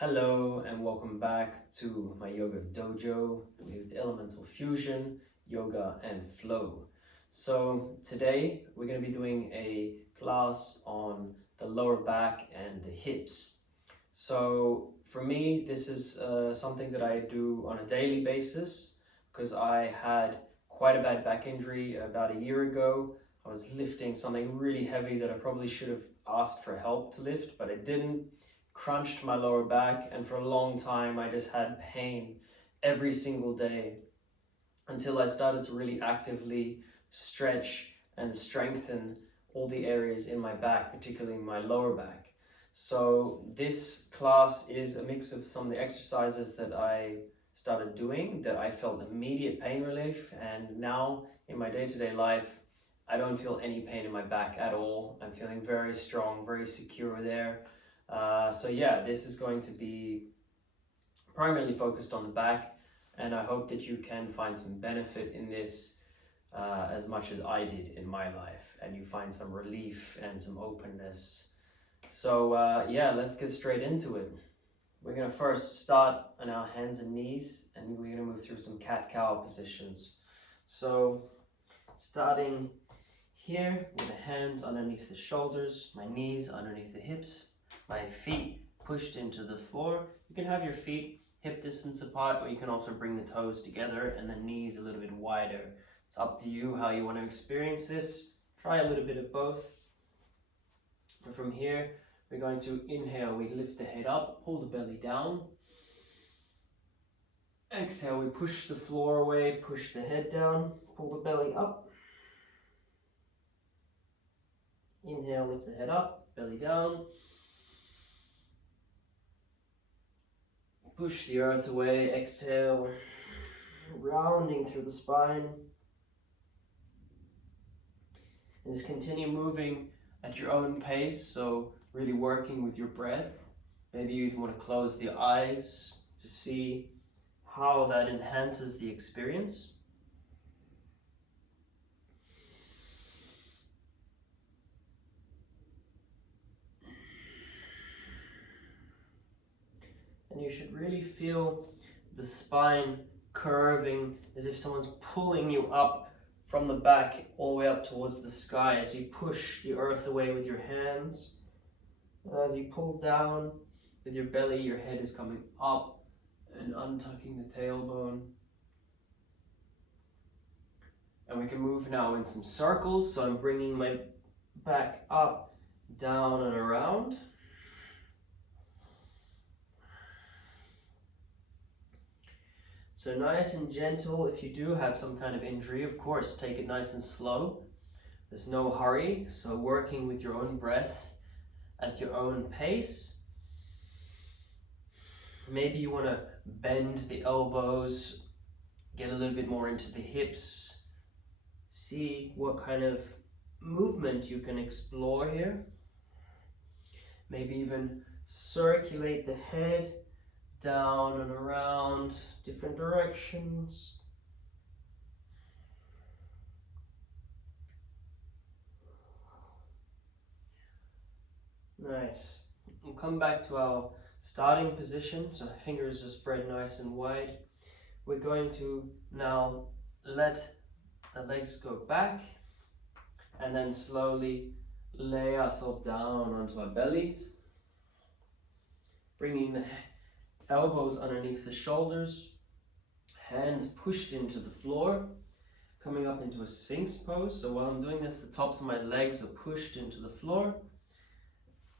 Hello and welcome back to my yoga dojo with elemental fusion, yoga and flow. So today we're going to be doing a class on the lower back and the hips. So for me, this is something that I do on a daily basis because I had quite a bad back injury about a year ago. I was lifting something really heavy that I probably should have asked for help to lift, but I didn't. Crunched my lower back, and for a long time I just had pain every single day until I started to really actively stretch and strengthen all the areas in my back, particularly my lower back. So this class is a mix of some of the exercises that I started doing that I felt immediate pain relief, and now in my day-to-day life I don't feel any pain in my back at all. I'm feeling very strong, very secure there. So yeah, this is going to be primarily focused on the back, and I hope that you can find some benefit in this as much as I did in my life, and you find some relief and some openness. So yeah, let's get straight into it. We're going to first start on our hands and knees, and we're going to move through some cat-cow positions. So starting here with the hands underneath the shoulders, my knees underneath the hips, my feet pushed into the floor. You can have your feet hip distance apart, or you can also bring the toes together and the knees a little bit wider. It's up to you how you want to experience this. Try a little bit of both. And from here, we're going to inhale, we lift the head up, pull the belly down. Exhale, we push the floor away, push the head down, pull the belly up. Inhale, lift the head up, belly down. Push the earth away, exhale, rounding through the spine. And just continue moving at your own pace, so really working with your breath. Maybe you even want to close the eyes to see how that enhances the experience. And you should really feel the spine curving as if someone's pulling you up from the back all the way up towards the sky as you push the earth away with your hands. And as you pull down with your belly, your head is coming up and untucking the tailbone. And we can move now in some circles. So I'm bringing my back up, down and around. So nice and gentle. If you do have some kind of injury, of course, take it nice and slow. There's no hurry. So working with your own breath at your own pace. Maybe you want to bend the elbows, get a little bit more into the hips. See what kind of movement you can explore here. Maybe even circulate the head down and around different directions. Nice. We'll come back to our starting position. So fingers are spread nice and wide. We're going to now let the legs go back and then slowly lay ourselves down onto our bellies, bringing the elbows underneath the shoulders, hands pushed into the floor, coming up into a Sphinx pose. So while I'm doing this, the tops of my legs are pushed into the floor.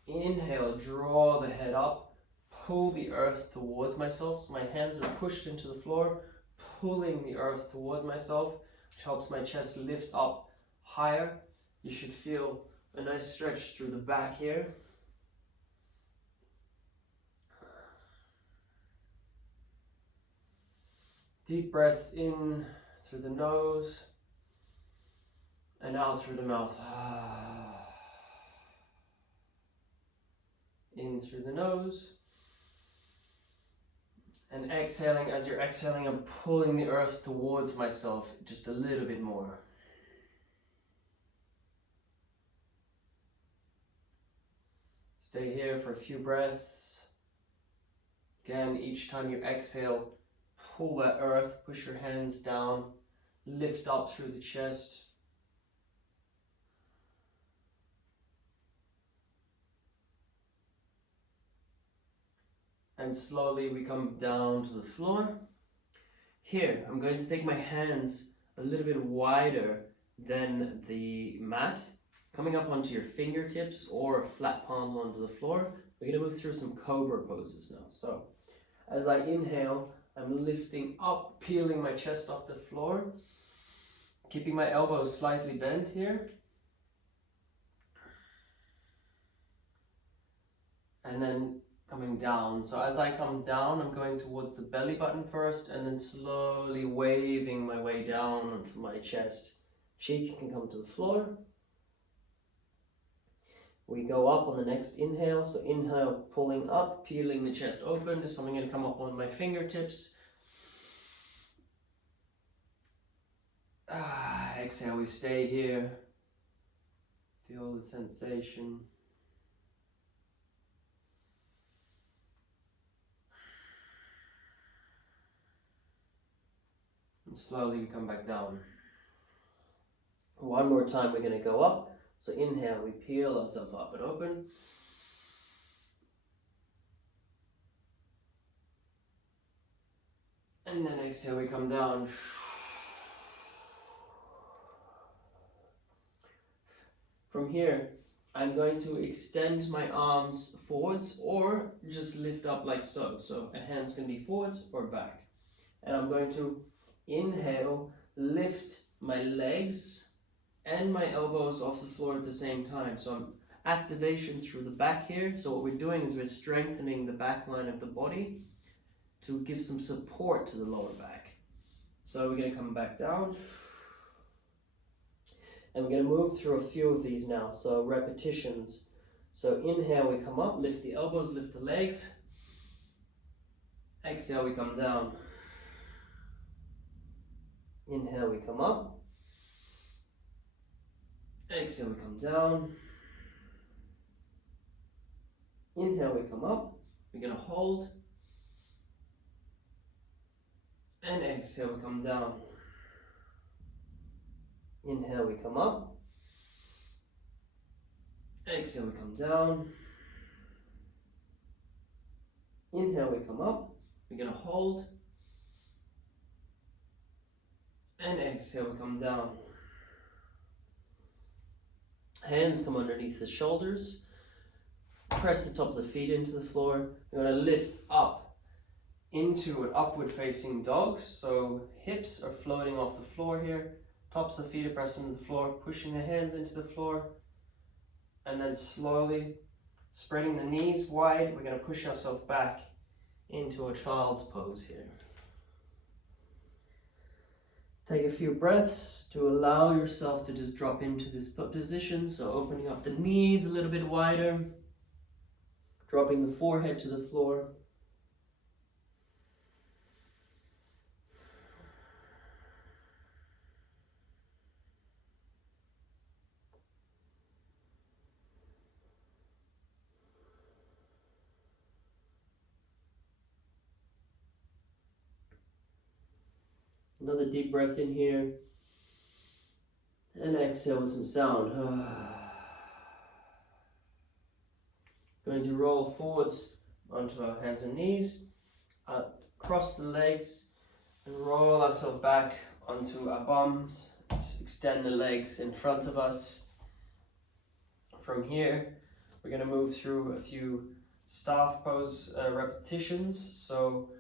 Inhale, draw the head up, pull the earth towards myself. So my hands are pushed into the floor, pulling the earth towards myself, which helps my chest lift up higher. You should feel a nice stretch through the back here. Deep breaths in through the nose and out through the mouth. In through the nose. And exhaling, as you're exhaling, I'm pulling the earth towards myself just a little bit more. Stay here for a few breaths. Again, each time you exhale, pull that earth, push your hands down, lift up through the chest. And slowly we come down to the floor. Here, I'm going to take my hands a little bit wider than the mat, coming up onto your fingertips or flat palms onto the floor. We're going to move through some cobra poses now. So, as I inhale, I'm lifting up, peeling my chest off the floor, keeping my elbows slightly bent here. And then coming down. So as I come down, I'm going towards the belly button first and then slowly waving my way down onto my chest. Cheek can come to the floor. We go up on the next inhale. So inhale, pulling up, peeling the chest open. This one I'm going to come up on my fingertips. Exhale, we stay here. Feel the sensation. And slowly we come back down. One more time, we're going to go up. So inhale, we peel ourselves up and open. And then exhale, we come down. From here, I'm going to extend my arms forwards or just lift up like so. So a hand's going to be forwards or back. And I'm going to inhale, lift my legs and my elbows off the floor at the same time. So I'm activation through the back here. So what we're doing is we're strengthening the back line of the body to give some support to the lower back. So we're going to come back down. And we're going to move through a few of these now. So repetitions. So inhale, we come up, lift the elbows, lift the legs. Exhale, we come down. Inhale, we come up. Exhale, we come down. Inhale, we come up. We're going to hold. And exhale, we come down. Inhale, we come up. Exhale, we come down. Inhale, we come up. We're going to hold. And exhale, we come down. Hands come underneath the shoulders. Press the top of the feet into the floor. We're going to lift up into an upward facing dog. So hips are floating off the floor here. Tops of the feet are pressing into the floor. Pushing the hands into the floor. And then slowly spreading the knees wide. We're going to push ourselves back into a child's pose here. Take a few breaths to allow yourself to just drop into this position. So opening up the knees a little bit wider. Dropping the forehead to the floor. Another deep breath in here. And exhale with some sound. Going to roll forwards onto our hands and knees. Cross the legs and roll ourselves back onto our bums. Let's extend the legs in front of us. From here, we're going to move through a few staff pose repetitions. So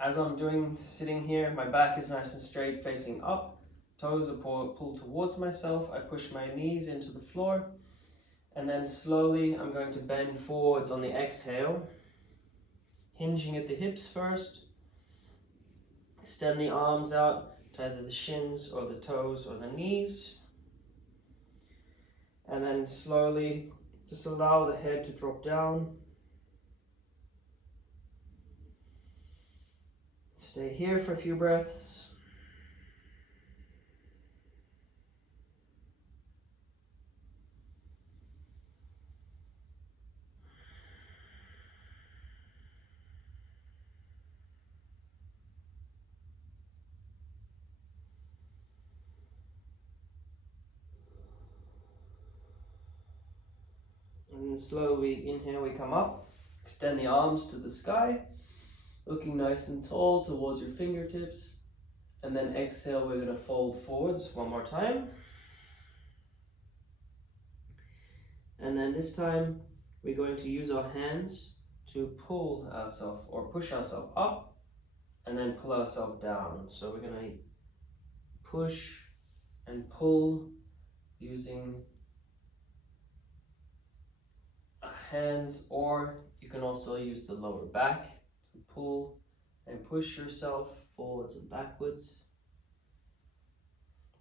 as I'm sitting here, my back is nice and straight, facing up. Toes are pulled towards myself. I push my knees into the floor. And then slowly, I'm going to bend forwards on the exhale. Hinging at the hips first. Extend the arms out to either the shins or the toes or the knees. And then slowly, just allow the head to drop down. Stay here for a few breaths. And slowly inhale, we come up. Extend the arms to the sky, looking nice and tall towards your fingertips. And then exhale, we're going to fold forwards one more time. And then this time, we're going to use our hands to pull ourselves or push ourselves up and then pull ourselves down. So we're going to push and pull using hands, or you can also use the lower back to pull and push yourself forwards and backwards.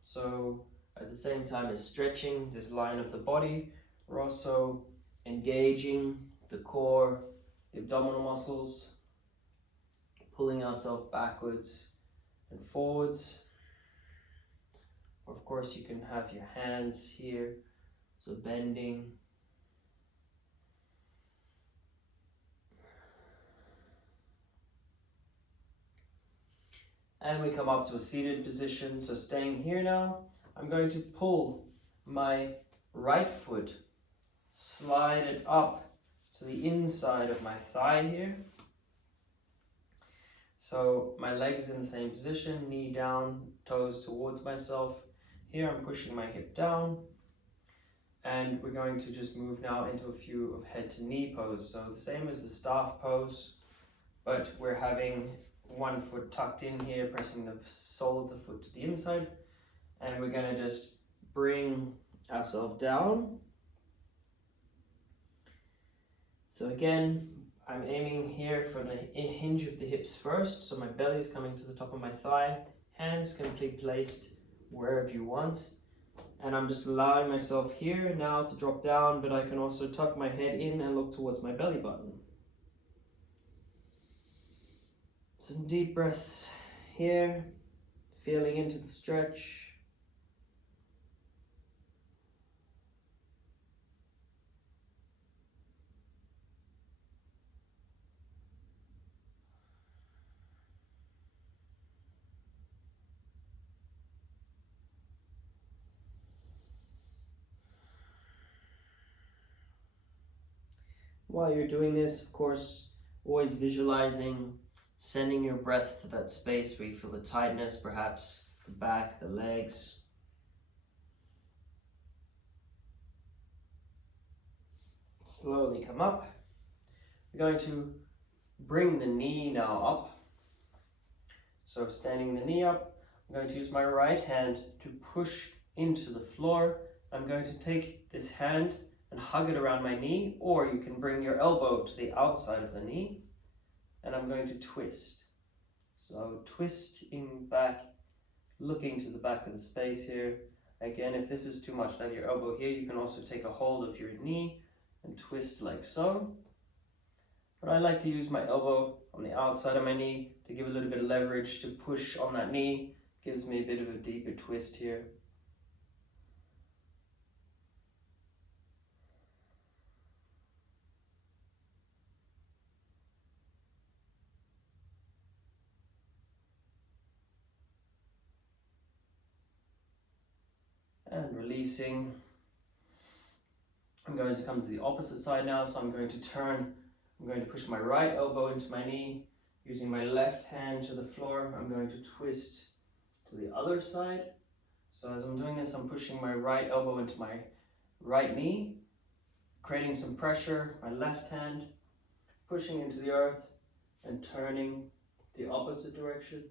So at the same time as stretching this line of the body, we're also engaging the core, the abdominal muscles, pulling ourselves backwards and forwards. Or of course you can have your hands here, so bending. And we come up to a seated position, so staying here now, I'm going to pull my right foot, slide it up to the inside of my thigh here. So my leg is in the same position, knee down, toes towards myself. Here I'm pushing my hip down, and we're going to just move now into a few of head to knee pose. So the same as the staff pose, but we're having one foot tucked in here, pressing the sole of the foot to the inside, and we're going to just bring ourselves down. So again, I'm aiming here for the hinge of the hips first, so my belly is coming to the top of my thigh, hands can be placed wherever you want, and I'm just allowing myself here now to drop down, but I can also tuck my head in and look towards my belly button. Some deep breaths here, feeling into the stretch. While you're doing this, of course, always visualizing sending your breath to that space where you feel the tightness, perhaps the back, the legs. Slowly come up. We're going to bring the knee now up. So standing the knee up, I'm going to use my right hand to push into the floor. I'm going to take this hand and hug it around my knee, or you can bring your elbow to the outside of the knee, and I'm going to twist. So twisting back, looking to the back of the space here. Again, if this is too much to have your elbow here, you can also take a hold of your knee and twist like so. But I like to use my elbow on the outside of my knee to give a little bit of leverage to push on that knee. Gives me a bit of a deeper twist here. And releasing. I'm going to come to the opposite side now, so I'm going to turn. I'm going to push my right elbow into my knee, using my left hand to the floor. I'm going to twist to the other side. So as I'm doing this, I'm pushing my right elbow into my right knee, creating some pressure, my left hand, pushing into the earth and turning the opposite direction.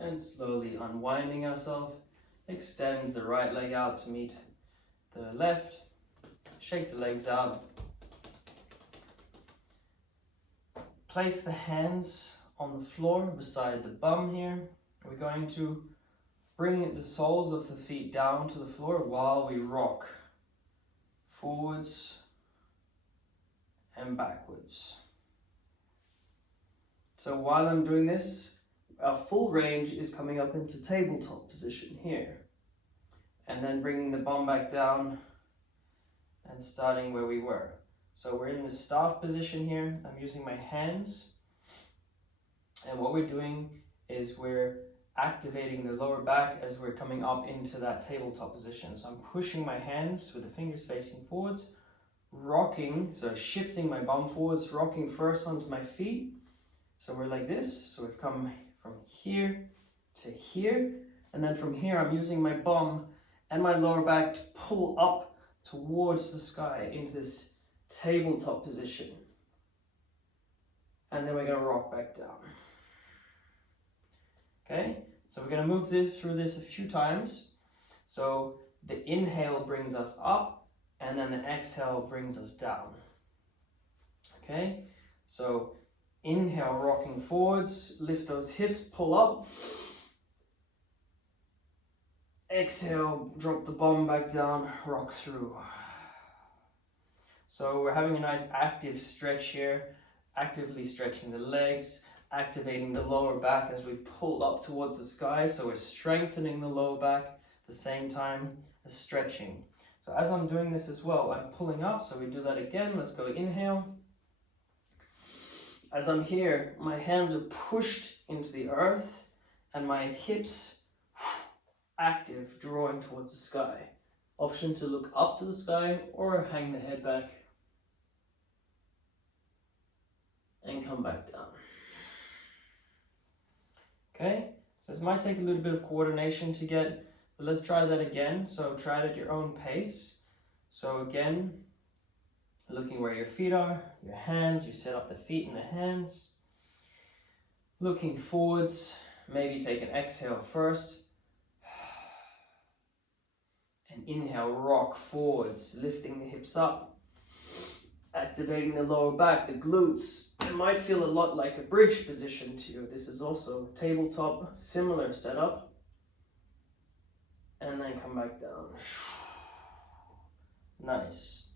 And slowly unwinding ourselves, extend the right leg out to meet the left, shake the legs out, place the hands on the floor beside the bum here. We're going to bring the soles of the feet down to the floor while we rock forwards and backwards. So while I'm doing this, our full range is coming up into tabletop position here, and then bringing the bum back down and starting where we were. So we're in the staff position here. I'm using my hands. And what we're doing is we're activating the lower back as we're coming up into that tabletop position. So I'm pushing my hands with the fingers facing forwards, rocking, so shifting my bum forwards, rocking first onto my feet. So we're like this. So we've come from here to here. And then from here, I'm using my bum and my lower back to pull up towards the sky into this tabletop position. And then we're going to rock back down. Okay, so we're going to move through this a few times. So the inhale brings us up, and then the exhale brings us down. Okay, so inhale, rocking forwards, lift those hips, pull up. Exhale, drop the bum back down, rock through. So we're having a nice active stretch here, actively stretching the legs, activating the lower back as we pull up towards the sky. So we're strengthening the lower back at the same time as stretching. So as I'm doing this as well, I'm pulling up. So we do that again. Let's go inhale. As I'm here, my hands are pushed into the earth and my hips active, drawing towards the sky. Option to look up to the sky or hang the head back and come back down. Okay, so this might take a little bit of coordination to get, but let's try that again. So try it at your own pace. So again, looking where your feet are, your hands, you set up the feet and the hands. Looking forwards, maybe take an exhale first. And inhale, rock forwards, lifting the hips up. Activating the lower back, the glutes. It might feel a lot like a bridge position to you. This is also tabletop, similar setup. And then come back down. Nice.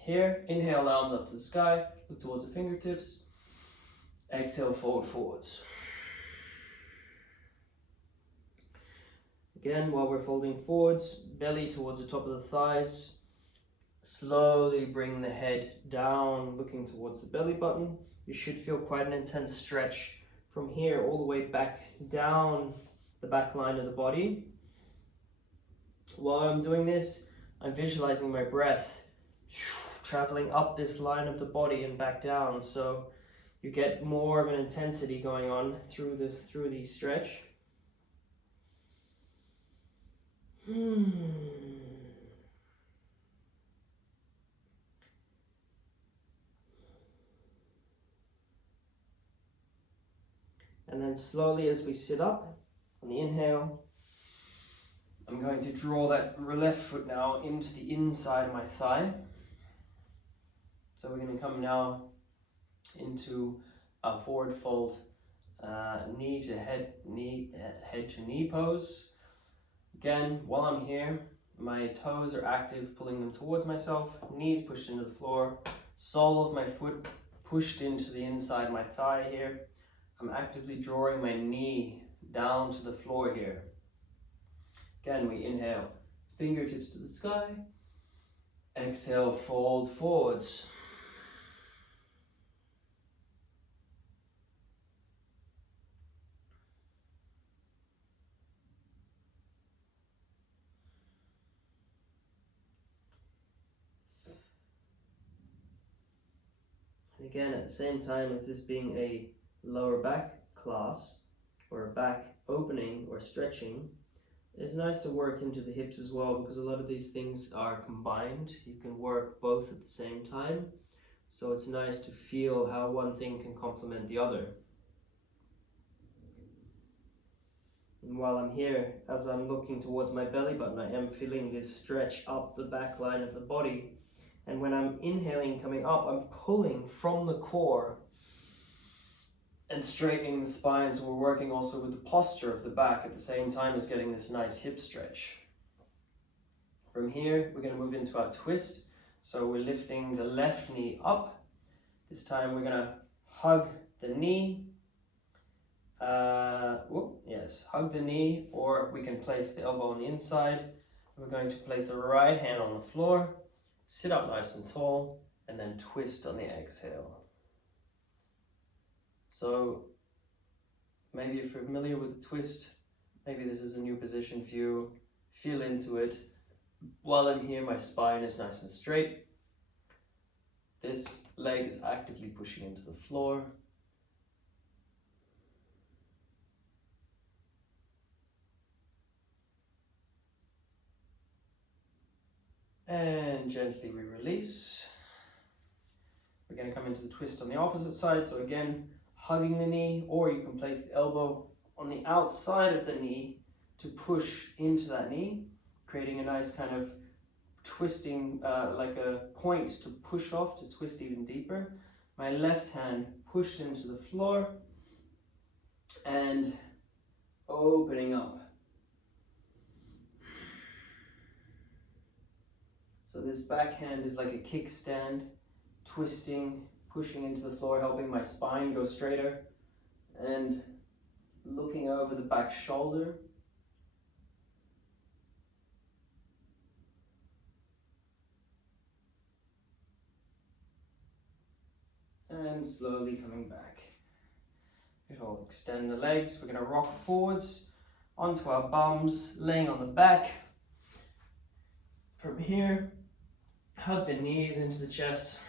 Here, inhale, arms up to the sky, look towards the fingertips. Exhale, forwards. Again, while we're folding forwards, belly towards the top of the thighs. Slowly bring the head down, looking towards the belly button. You should feel quite an intense stretch from here all the way back down the back line of the body. While I'm doing this, I'm visualizing my breath traveling up this line of the body and back down, so you get more of an intensity going on through the stretch. And then slowly as we sit up on the inhale, I'm going to draw that left foot now into the inside of my thigh. So we're going to come now into a forward fold, knee to head to knee pose. Again, while I'm here, my toes are active, pulling them towards myself, knees pushed into the floor, sole of my foot pushed into the inside of my thigh here. I'm actively drawing my knee down to the floor here. Again, we inhale, fingertips to the sky. Exhale, fold forwards. And again, at the same time as this being a lower back class, or a back opening or stretching, it's nice to work into the hips as well, because a lot of these things are combined. You can work both at the same time, so it's nice to feel how one thing can complement the other. And while I'm here, as I'm looking towards my belly button, I am feeling this stretch up the back line of the body. And when I'm inhaling, coming up, I'm pulling from the core and straightening the spine, so we're working also with the posture of the back at the same time as getting this nice hip stretch. From here, we're going to move into our twist. So we're lifting the left knee up. This time we're going to hug the knee. Hug the knee, or we can place the elbow on the inside. We're going to place the right hand on the floor, sit up nice and tall, and then twist on the exhale. So maybe if you're familiar with the twist, maybe this is a new position for you. Feel into it. While I'm here, my spine is nice and straight. This leg is actively pushing into the floor. And gently we release. We're going to come into the twist on the opposite side. So again, hugging the knee, or you can place the elbow on the outside of the knee to push into that knee, creating a nice kind of twisting, like a point to push off, to twist even deeper. My left hand pushed into the floor and opening up. So this backhand is like a kickstand, twisting, pushing into the floor, helping my spine go straighter, and looking over the back shoulder. And slowly coming back. We'll extend the legs. We're going to rock forwards onto our bums, laying on the back. From here, hug the knees into the chest.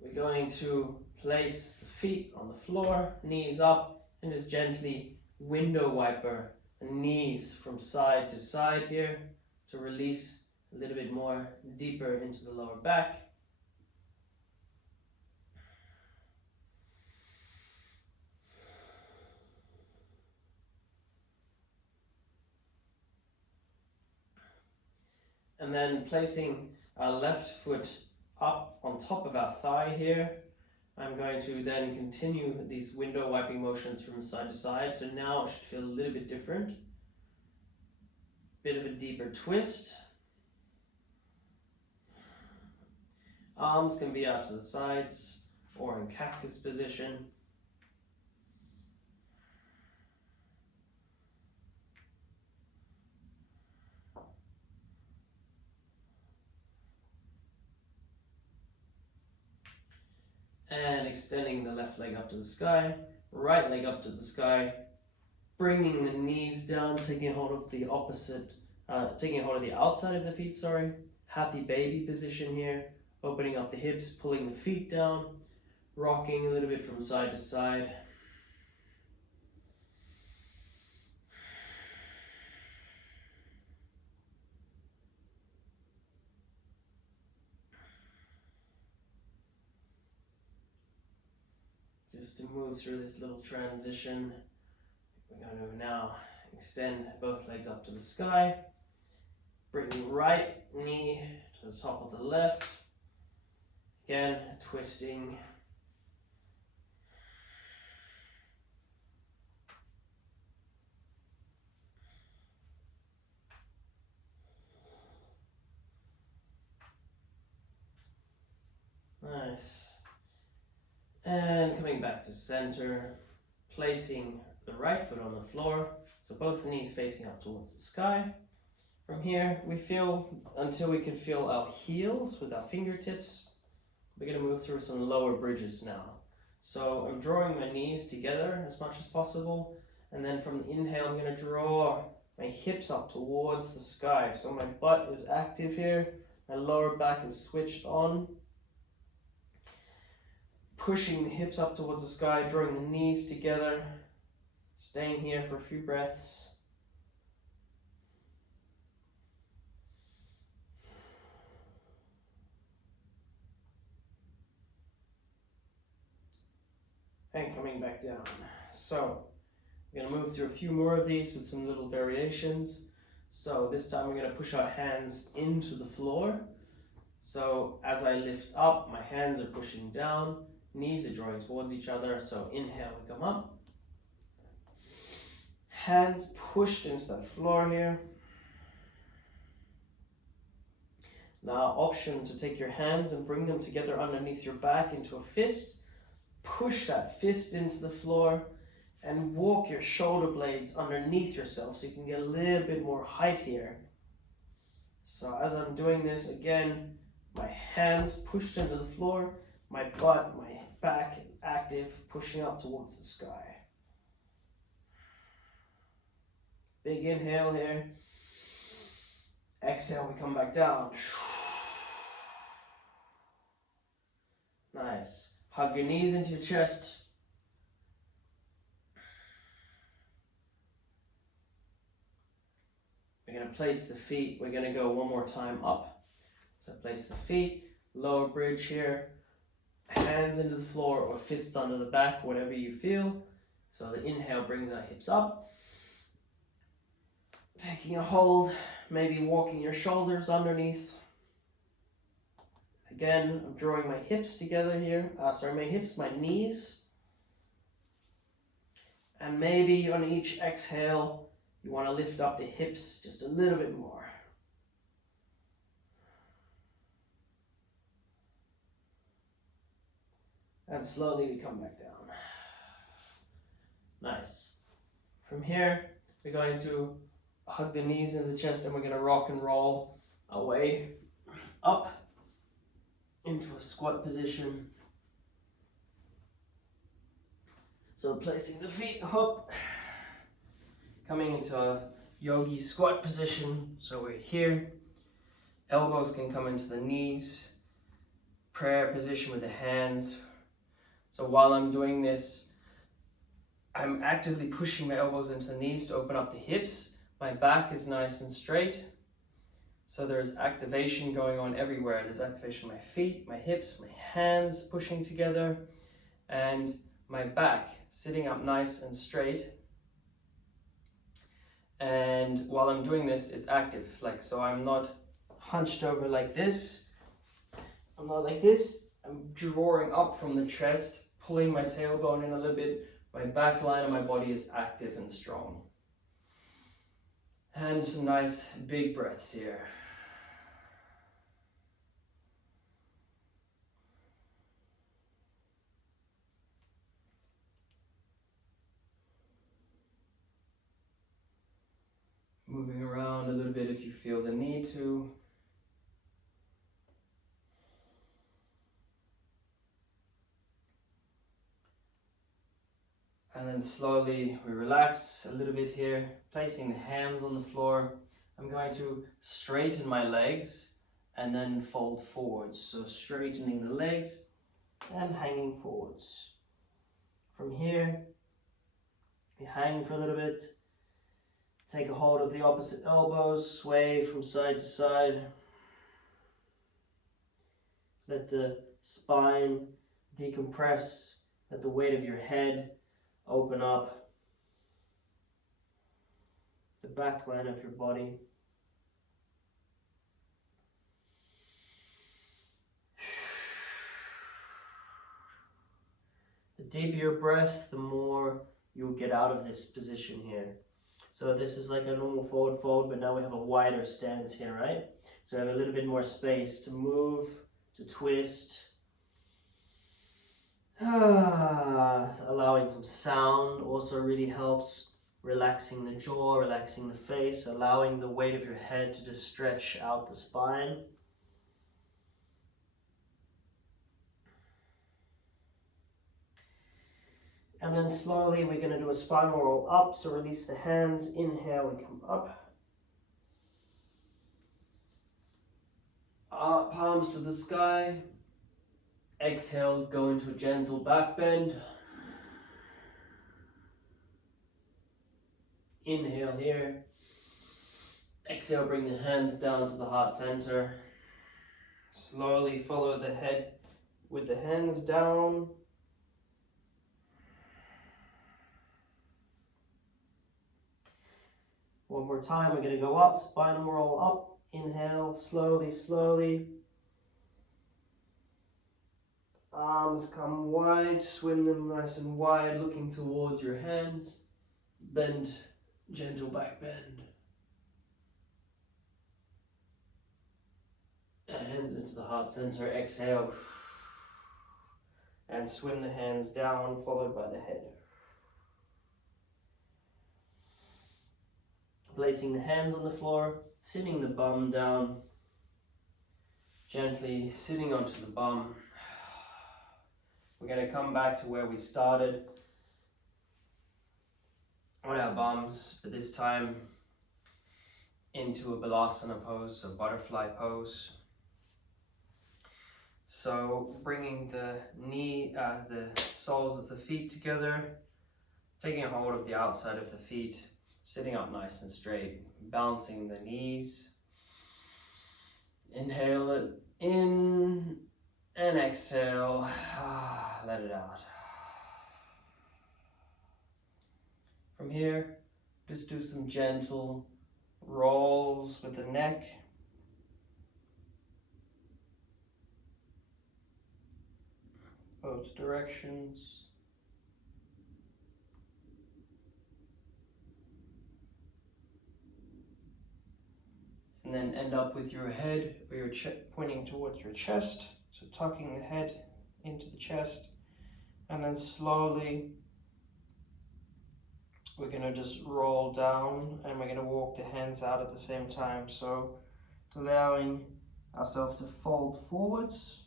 We're going to place the feet on the floor, knees up, and just gently window wiper the knees from side to side here to release a little bit more deeper into the lower back. And then placing our left foot up on top of our thigh here, I'm going to then continue these window wiping motions from side to side. So now it should feel a little bit different. Bit of a deeper twist. Arms can be out to the sides or in cactus position. And extending the left leg up to the sky, right leg up to the sky, bringing the knees down, taking hold of the opposite, taking hold of the outside of the feet, sorry. Happy baby position here, opening up the hips, pulling the feet down, rocking a little bit from side to side. Just to move through this little transition, we're going to now extend both legs up to the sky, bring the right knee to the top of the left, again twisting. Nice. And coming back to center, placing the right foot on the floor, so both knees facing up towards the sky. From here, we feel, until we can feel our heels with our fingertips, we're going to move through some lower bridges now. So I'm drawing my knees together as much as possible, and then from the inhale, I'm going to draw my hips up towards the sky. So my butt is active here, my lower back is switched on. Pushing the hips up towards the sky, drawing the knees together, staying here for a few breaths. And coming back down. So, we're going to move through a few more of these with some little variations. So this time we're going to push our hands into the floor. So as I lift up, my hands are pushing down. Knees are drawing towards each other, so inhale, we come up. Hands pushed into that floor here. Now, option to take your hands and bring them together underneath your back into a fist. Push that fist into the floor and walk your shoulder blades underneath yourself so you can get a little bit more height here. So as I'm doing this, again, my hands pushed into the floor, my butt, my back active, pushing up towards the sky. Big inhale here. Exhale, we come back down. Nice. Hug your knees into your chest. We're going to place the feet. We're going to go one more time up. So place the feet, lower bridge here, hands into the floor or fists under the back, whatever you feel. So the inhale brings our hips up. Taking a hold, maybe walking your shoulders underneath. Again, I'm drawing my hips together here. My knees. And maybe on each exhale, you want to lift up the hips just a little bit more. And slowly we come back down. Nice. From here, we're going to hug the knees into the chest and we're going to rock and roll away up into a squat position. So placing the feet up, coming into a yogi squat position. So we're here. Elbows can come into the knees. Prayer position with the hands. So while I'm doing this, I'm actively pushing my elbows into the knees to open up the hips. My back is nice and straight. So there's activation going on everywhere. There's activation of my feet, my hips, my hands pushing together, and my back sitting up nice and straight. And while I'm doing this, it's active. So I'm not hunched over like this. I'm not like this. I'm drawing up from the chest, pulling my tailbone in a little bit. My back line of my body is active and strong. And some nice big breaths here. Moving around a little bit if you feel the need to. And then slowly we relax a little bit here, placing the hands on the floor. I'm going to straighten my legs and then fold forwards. So straightening the legs and hanging forwards. From here, we hang for a little bit. Take a hold of the opposite elbows, sway from side to side. Let the spine decompress, let the weight of your head open up, the back line of your body. The deeper your breath, the more you'll get out of this position here. So this is like a normal forward fold, but now we have a wider stance here, right? So I have a little bit more space to move, to twist. Allowing some sound also really helps. Relaxing the jaw, relaxing the face, allowing the weight of your head to just stretch out the spine. And then slowly we're going to do a spinal roll up. So release the hands, inhale, we come up. Palms to the sky. Exhale, go into a gentle back bend. Inhale here. Exhale, bring the hands down to the heart center. Slowly follow the head with the hands down. One more time, we're going to go up, spinal roll up. Inhale, slowly, slowly. Arms come wide, swim them nice and wide, looking towards your hands. Bend, gentle back bend. Hands into the heart center, exhale. And swim the hands down, followed by the head. placing the hands on the floor, sitting the bum down, gently sitting onto the bum. We're going to come back to where we started on our bums, but this time into a balasana pose, so butterfly pose. So bringing the soles of the feet together, taking a hold of the outside of the feet, sitting up nice and straight, balancing the knees. Inhale it in and exhale, let it out. From here, just do some gentle rolls with the neck. Both directions. And then end up with your head or your pointing towards your chest. So tucking the head into the chest. And then slowly we're going to just roll down and we're going to walk the hands out at the same time. So allowing ourselves to fold forwards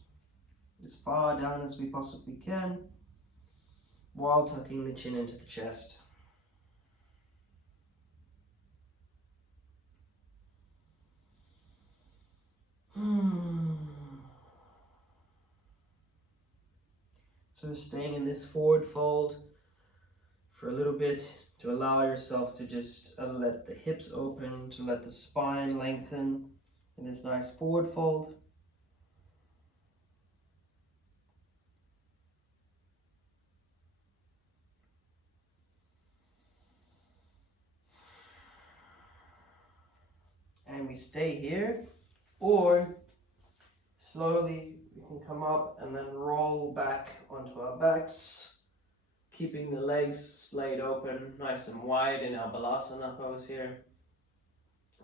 as far down as we possibly can, while tucking the chin into the chest. So staying in this forward fold for a little bit to allow yourself to just let the hips open, to let the spine lengthen in this nice forward fold. And we stay here, or slowly we can come up and then roll back onto our backs, keeping the legs splayed open, nice and wide in our balasana pose here.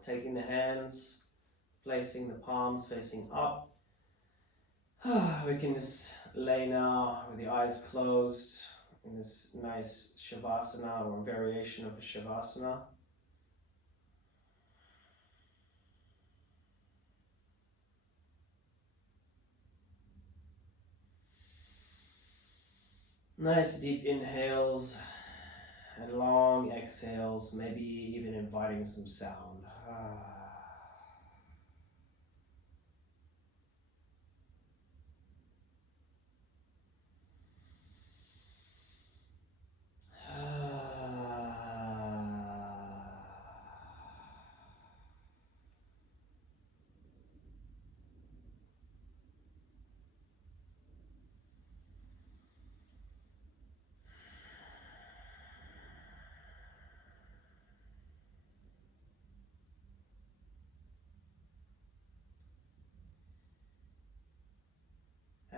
Taking the hands, placing the palms facing up. We can just lay now with the eyes closed in this nice shavasana or variation of a shavasana. Nice deep inhales and long exhales, maybe even inviting some sound.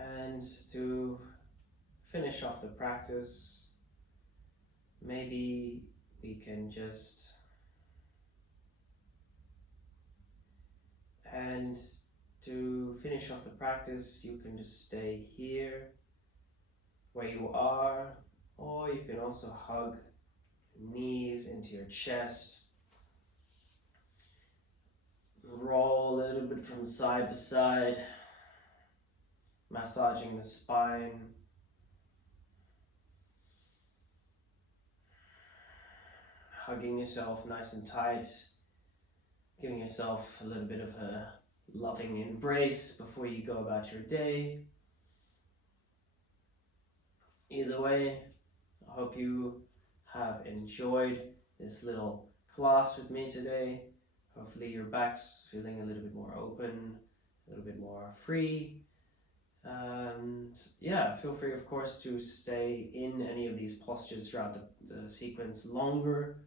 And to finish off the practice, maybe we can just, and to finish off the practice, you can just stay here where you are, or you can also hug your knees into your chest. Roll a little bit from side to side, massaging the spine. Hugging yourself nice and tight, giving yourself a little bit of a loving embrace before you go about your day. Either way, I hope you have enjoyed this little class with me today. Hopefully your back's feeling a little bit more open, a little bit more free. And yeah, feel free of course to stay in any of these postures throughout the sequence longer.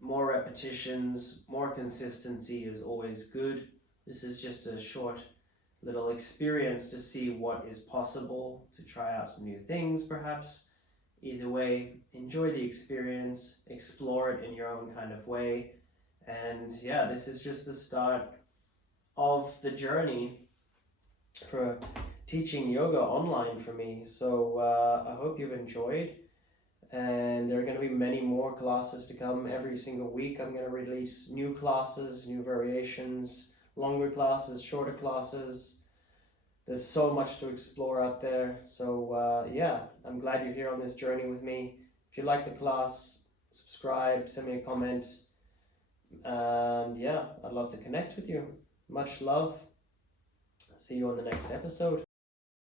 More repetitions, more consistency is always good. This is just a short little experience to see what is possible, to try out some new things perhaps. Either way, enjoy the experience, explore it in your own kind of way. And yeah, this is just the start of the journey for teaching yoga online for me. So I hope you've enjoyed. and there are going to be many more classes to come. Every single week I'm going to release new classes, new variations, longer classes, shorter classes. There's so much to explore out there. So yeah, I'm glad you're here on this journey with me. If you like the class, subscribe, send me a comment, and yeah, I'd love to connect with you. Much love. See you on the next episode.